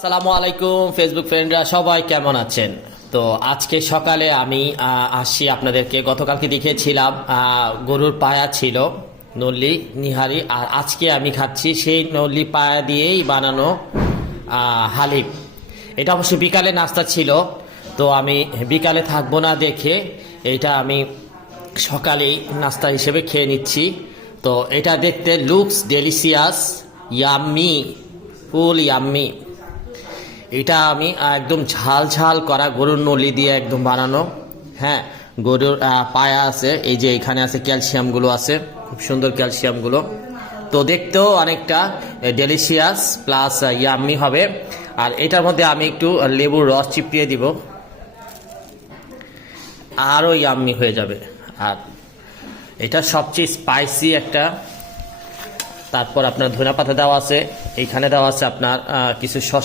আসসালামু আলাইকুম ফেসবুক ফ্রেন্ডরা, সবাই কেমন আছেন? তো আজকে সকালে আমি আসছি আপনাদেরকে। গতকালকে দেখিয়েছিলাম গরুর পায়া ছিল, নল্লি নিহারি, আর আজকে আমি খাচ্ছি সেই নল্লি পায়া দিয়েই বানানো হালিম। এটা অবশ্য বিকালে নাস্তা ছিল, তো আমি বিকালে থাকবো না দেখে এটা আমি সকালেই নাস্তা হিসেবে খেয়ে নিচ্ছি। তো এটা দেখতে লুকস ডেলিশিয়াস, ইয়াম্মি, ফুল ইয়াম্মি। এটা আমি একদম ঝাল ঝাল করা গরুর নলি দিয়ে একদম বানানো। হ্যাঁ, গরুর পায়া আছে, এই যে এখানে আছে ক্যালসিয়ামগুলো আছে, খুব সুন্দর ক্যালসিয়ামগুলো। তো দেখতেও অনেকটা ডেলিশিয়াস প্লাস ইয়াম্মি হবে। আর এটার মধ্যে আমি একটু লেবুর রস চিপিয়ে দিব, আরও ইয়াম্মি হয়ে যাবে। আর এটা সবচেয়ে স্পাইসি একটা। তারপর আপনার ধনেপাতা দেওয়া আছে, এইখানে দেওয়া আছে আপনার কিছু শসা